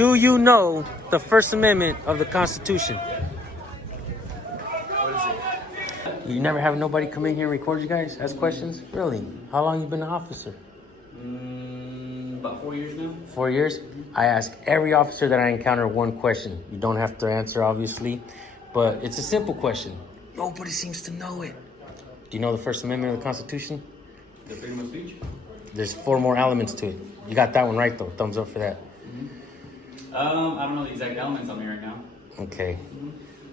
Do you know the First Amendment of the Constitution? What is it? You never have nobody come in here and record you guys, ask questions? Really? How long you been an officer? About 4 years now. 4 years? I ask every officer that I encounter one question. You don't have to answer, obviously, but it's a simple question. Nobody seems to know it. Do you know the First Amendment of the Constitution? The freedom of speech? There's 4 more elements to it. You got that one right, though. Thumbs up for that. I don't know the exact elements on me right now. Okay.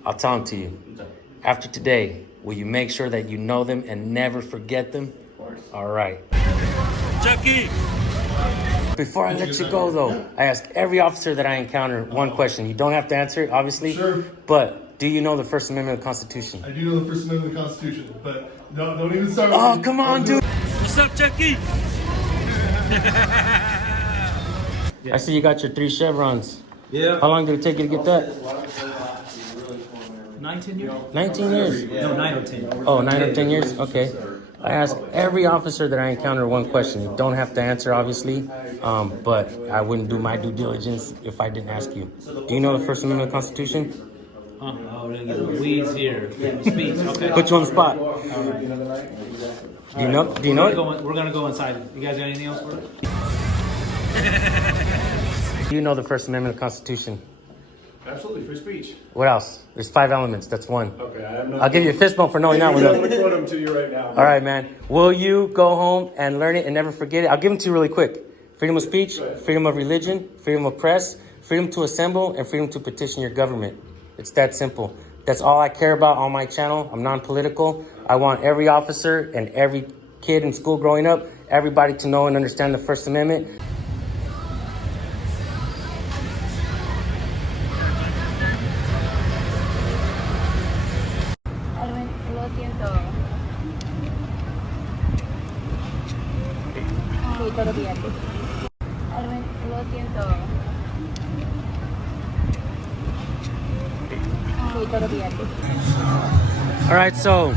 I'll tell them to you. Okay. After today, will you make sure that you know them and never forget them? Of course. All right. Chucky! Before I let you go, though, I ask every officer that I encounter one question. You don't have to answer it, obviously. Sure. But do you know the First Amendment of the Constitution? I do know the First Amendment of the Constitution, but don't even start with Oh, me. come on, Don't do dude. What's up, Chucky? I see you got your 3 chevrons. Yeah. How long did it take you to get that? 19 years? 19 years. No, 9 or 10. Oh, 9 or 10 years? Okay. I ask every officer that I encounter one question. You don't have to answer, obviously, but I wouldn't do my due diligence if I didn't ask you. Do you know the First Amendment of the Constitution? Oh, we're gonna get the weeds here. Speech, okay. Put you on the spot. Do you know? Do you know it? We're gonna go inside. You guys got anything else for us? Do you know the First Amendment of the Constitution? Absolutely, free speech. What else? There's 5 elements. That's one. Okay, I have no. I'll give you a fist bump for knowing that one. I'm Though. going to quote them to you right now. All right, man. Will you go home and learn it and never forget it? I'll give them to you really quick. Freedom of speech, freedom of religion, freedom of press, freedom to assemble, and freedom to petition your government. It's that simple. That's all I care about on my channel. I'm non-political. I want every officer and every kid in school growing up, everybody to know and understand the First Amendment. Lo siento. Sí, todo bien. Lo siento. Sí, todo bien. All right, so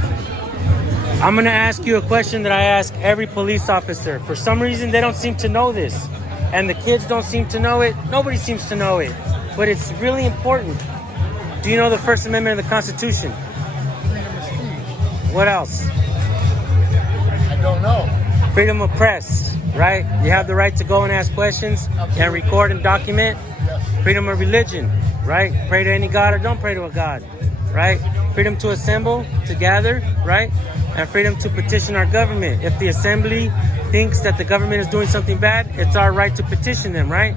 I'm going to ask you a question that I ask every police officer. For some reason, they don't seem to know this. And the kids don't seem to know it. Nobody seems to know it. But it's really important. Do you know the First Amendment of the Constitution? Freedom of speech. What else? I don't know. Freedom of press, right? You have the right to go and ask questions and record and document. Yes. Freedom of religion, right? Pray to any God or don't pray to a God, right? Freedom to assemble, to gather, right? And freedom to petition our government. If the assembly thinks that the government is doing something bad, it's our right to petition them, right?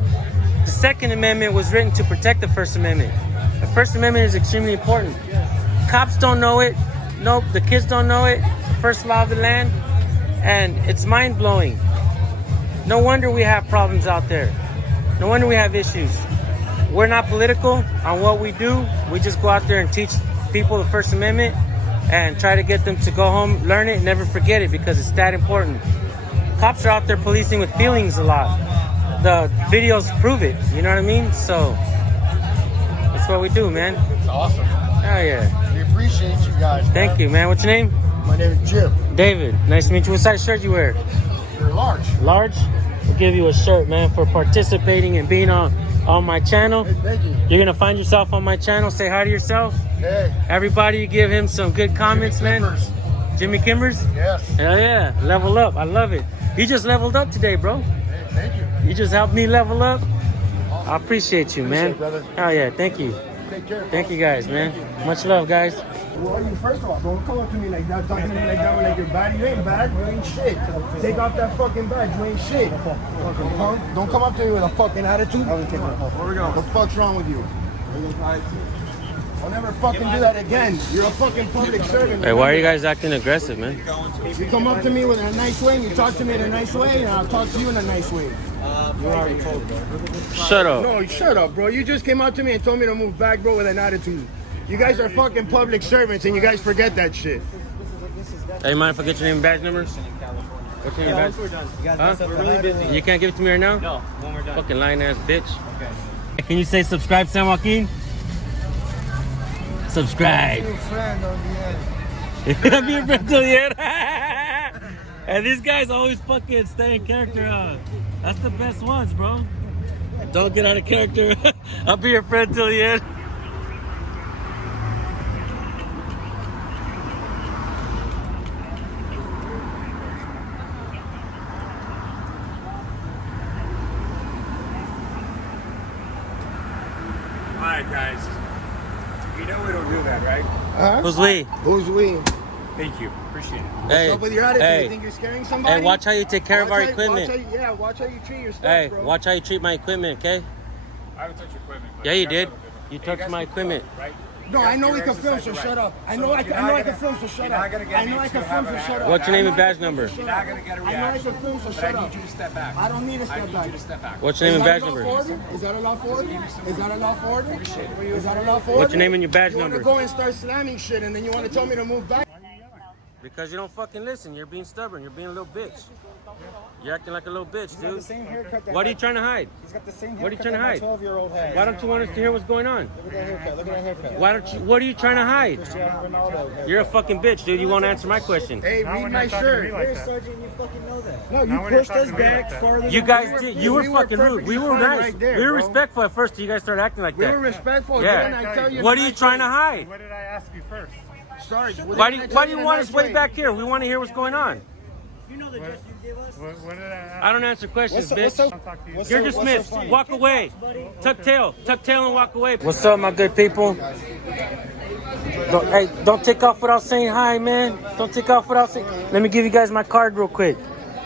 The Second Amendment was written to protect the First Amendment. The First Amendment is extremely important. Cops don't know it. Nope, the kids don't know it. The first law of the land. And it's mind-blowing. No wonder we have problems out there. No wonder we have issues. We're not political on what we do. We just go out there and teach people the First Amendment and try to get them to go home, learn it, and never forget it because it's that important. Cops are out there policing with feelings a lot. The videos prove it, you know what I mean? So that's what we do, man. It's awesome. Hell yeah. We appreciate you guys. Thank you, man. What's your name? My name is Jim. David. Nice to meet you. What size shirt you wear? You're large. Large? We'll give you a shirt, man, for participating and being on my channel. Hey, thank you. You're gonna find yourself on my channel. Say hi to yourself. Hey. Everybody, you give him some good comments, man. Kimbers. Jimmy Kimbers? Yes. Hell yeah. Level up. I love it. You just leveled up today, bro. Hey, thank you. You just helped me level up. I appreciate you, man. Appreciate it, brother. Hell yeah. Thank you. Take care. Thank you, guys, man. Much love, guys. Well, you first of all, don't come up to me like that, talking to me like that, like you're bad. You ain't bad. You ain't shit. Take off that fucking badge. You ain't shit. Fucking punk. Don't come up to me with a fucking attitude. Where we going? What the fuck's wrong with you? I'll never fucking do that again. You're a fucking public servant. Hey, why are you guys acting aggressive, man? If you come up to me with a nice way and you talk to me in a nice way, and I'll talk to you in a nice way. You already told me. Shut up. No, shut up, bro. You just came up to me and told me to move back, bro, with an attitude. You guys are fucking public servants and you guys forget that shit. Hey, mind if I get your name and badge numbers? What's your name and badge? We're done. You guys Huh? we're really busy. You can't give it to me right now? No, when we're done. Fucking lying ass bitch. Okay. Can you say subscribe, San Joaquin? Subscribe. Be a friend till the end. And these guys always fucking stay in character. That's the best ones, bro. Don't get out of character. I'll be your friend till the end. Alright, guys. You know we don't do that, right? Who's we? Who's we? Thank you. Appreciate it. Hey, What's up with your attitude? hey. You think you're scaring somebody? Hey, watch how you take care of our equipment. Watch how you treat your stuff, Hey, bro. watch how you treat my equipment, okay? I haven't touched your equipment. but Yeah, you guys did. have a good one. You Hey, touched guys my can film, equipment. right? No, I know we You're can film, so exercising shut right. up. I So know I you're can not film, gonna- so shut you're not up. gonna get I know me I to can have film, a- so shut up. What's your name I and know I badge can number? film, so You're shut not up. gonna get a I know I reaction. can film, so But shut I up. need you to step back. I don't need to I step need back. you to step back. What's your name and badge Is that a number? law for order? Is that a law for order? Is that a law for order? Is that a law for order? What's your name and your badge You want number? to go and start slamming shit, and then you want to tell me to move back? Because you don't fucking listen. You're being stubborn. You're being a little bitch. You're acting like a little bitch, dude. Same haircut that What are you trying to hide? He's got the same haircut What are you trying to that hide? my 12-year-old has. Why don't you want us to hear what's going on? Look at that haircut. Look at that haircut. Why don't you? What are you trying to hide? Cristiano Ronaldo haircut. You're a fucking bitch, dude. You won't answer my question. Hey, read my shirt. Hey, Sergeant, you fucking know that. No, you pushed us back farther. You than guys we did. You were we fucking rude. perfectly We were fine nice. right there, We were bro. respectful at first. Till you guys started acting like We were that. respectful. Yeah. Didn't I tell you? What are you trying to hide? What did I ask you first? Sorry. Why do you want us way back here? We want to hear what's going on. You know the dress you give us? What did I ask? I don't answer questions, bitch. I'll talk to you. You're dismissed. Walk away. Tuck tail and walk away. What's up, my good people? Don't take off without saying hi, man. Don't take off without saying. Let me give you guys my card real quick.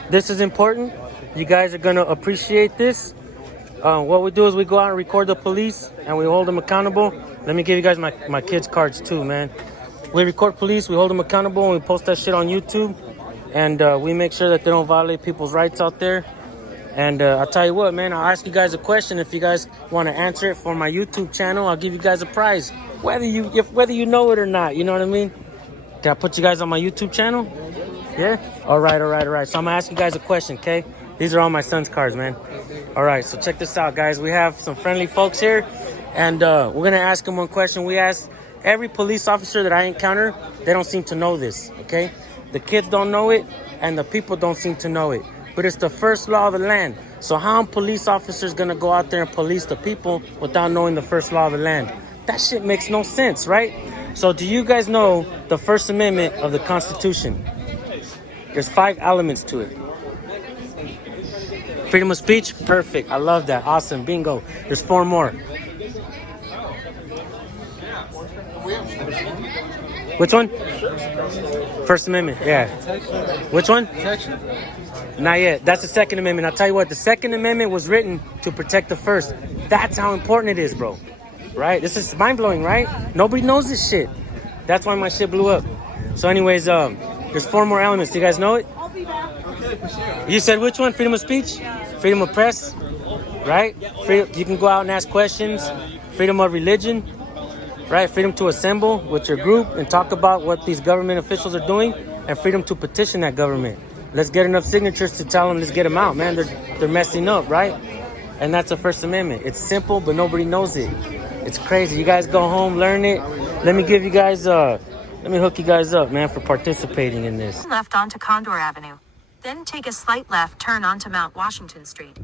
This is important. You guys are gonna appreciate this. What we do is we go out and record the police, and we hold them accountable. Let me give you guys my kids' cards too, man. We record police, we hold them accountable, and we post that shit on YouTube. And we make sure that they don't violate people's rights out there. And I'll tell you what, man, I'll ask you guys a question. If you guys want to answer it for my YouTube channel, I'll give you guys a prize. Whether you know it or not, you know what I mean? Can I put you guys on my YouTube channel? Yeah? All right. So I'm going to ask you guys a question, okay? These are all my son's cards, man. All right, so check this out, guys. We have some friendly folks here, and we're going to ask them one question. We ask every police officer that I encounter, they don't seem to know this, okay? The kids don't know it, and the people don't seem to know it. But it's the first law of the land. So how are police officers going to go out there and police the people without knowing the first law of the land? That shit makes no sense, right? So do you guys know the First Amendment of the Constitution? There's 5 elements to it. Freedom of speech? Perfect. I love that. Awesome. Bingo. There's 4 more. Which one? First Amendment. Yeah. Which one? Not yet. That's the Second Amendment. I'll tell you what. The Second Amendment was written to protect the First. That's how important it is, bro. Right? This is mind-blowing, right? Nobody knows this shit. That's why my shit blew up. So anyways, there's 4 more elements. Do you guys know it? I'll be back. You said which one? Freedom of speech? Freedom of press? Right? You can go out and ask questions. Freedom of religion? Right? Freedom to assemble with your group and talk about what these government officials are doing. And freedom to petition that government. Let's get enough signatures to tell them, let's get them out, man. They're messing up, right? And that's the First Amendment. It's simple, but nobody knows it. It's crazy. You guys go home, learn it. Let me give you guys, let me hook you guys up, man, for participating in this. Left onto Condor Avenue. Then take a slight left turn onto Mount Washington Street.